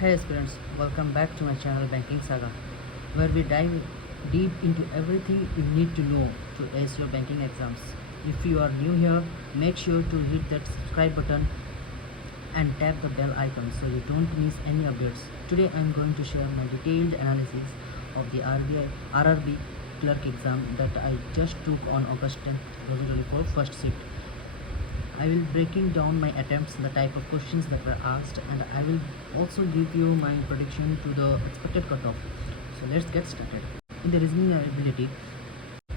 Hey aspirants, welcome back to my channel Banking Saga, where we dive deep into everything you need to know to ace your banking exams. If you are new here, make sure to hit that subscribe button and tap the bell icon so you don't miss any updates. Today I am going to share my detailed analysis of the RRB Clerk exam that I just took on August 10, 2024 first shift. I will breaking down my attempts, the type of questions that were asked, and I will also give you my prediction to the expected cutoff. So let's get started. In the reasoning ability,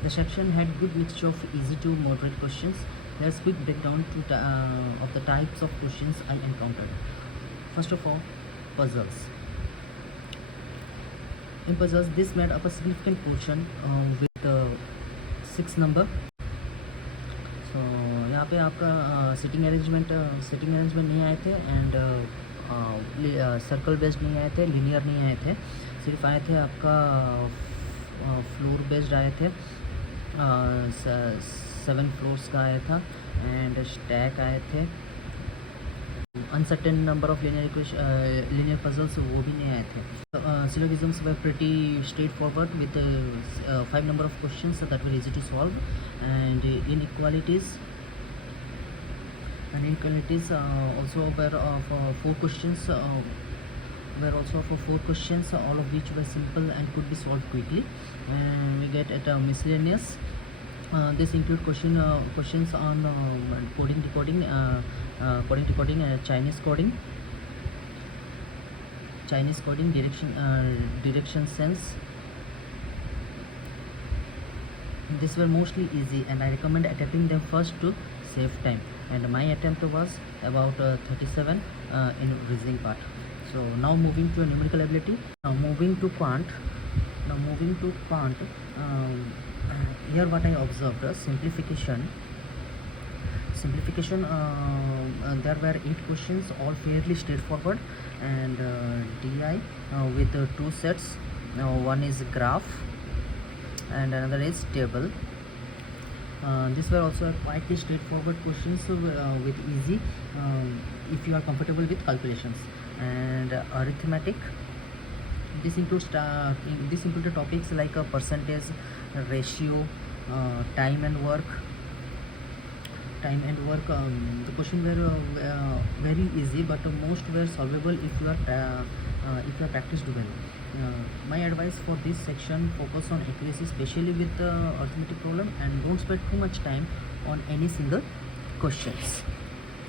the section had good mixture of easy to moderate questions. Here's quick breakdown of the types of questions I encountered. First of all, puzzles. In puzzles, this made up a significant portion with 6 number. तो यहाँ पे आपका sitting arrangement नहीं आए थे and circle based नहीं आए थे, लीनियर नहीं आए थे, सिर्फ आए थे आपका फ्लोर बेस्ड आए थे, 7 फ्लोर्स का आया था एंड स्टैक आए थे. Uncertain number of linear puzzles वो भी नहीं आए थे. Syllogisms were pretty straightforward with 5 number of questions that were easy to solve, and inequalities also were of 4 questions. All of which were simple and could be solved quickly. And we get at miscellaneous. This include questions on coding, decoding, Chinese coding, direction sense. These were mostly easy and I recommend attempting them first to save time, and my attempt was about 37 in reasoning part. So now moving to a numerical ability. Now moving to quant. Here what I observed, simplification. There were 8 questions, all fairly straightforward, and DI with 2 sets. One is graph and another is table. These were also quite straightforward questions with easy if you are comfortable with calculations. And arithmetic, this includes included topics like a percentage, ratio, time and work. The questions were very easy, but most were solvable if you are practiced well. My advice for this section: focus on accuracy, especially with the arithmetic problem, and don't spend too much time on any single questions.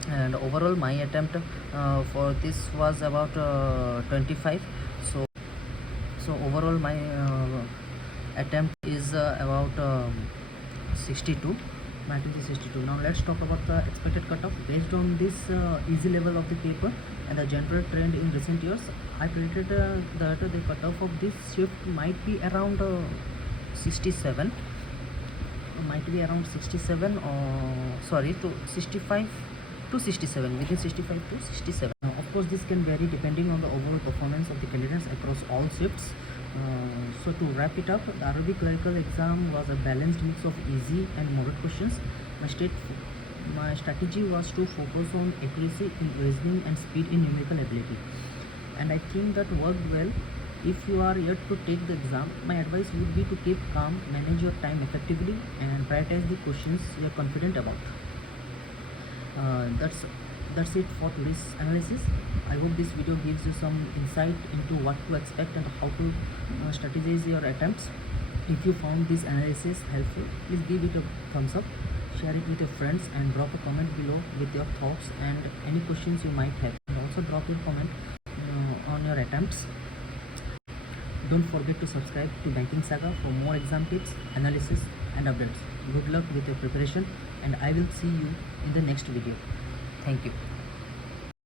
And overall, my attempt for this was about 25. So overall, my attempt is about 62. Now let's talk about the expected cutoff. Based on this easy level of the paper and the general trend in recent years, I predicted that the cutoff of this shift might be around 67. To 65 to 67, within 65 to 67. Now, of course, this can vary depending on the overall performance of the candidates across all shifts. So to wrap it up, the RRB clerical exam was a balanced mix of easy and moderate questions. My strategy was to focus on accuracy in reasoning and speed in numerical ability, and I think that worked well. If you are yet to take the exam, my advice would be to keep calm, manage your time effectively, and prioritize the questions you are confident about. That's it for today's analysis. I hope this video gives you some insight into what to expect and how to strategize your attempts. If you found this analysis helpful, please give it a thumbs up, share it with your friends, and drop a comment below with your thoughts and any questions you might have. And also drop your comment on your attempts. Don't forget to subscribe to Banking Saga for more exam tips, analysis, and updates. Good luck with your preparation, and I will see you in the next video. Thank you.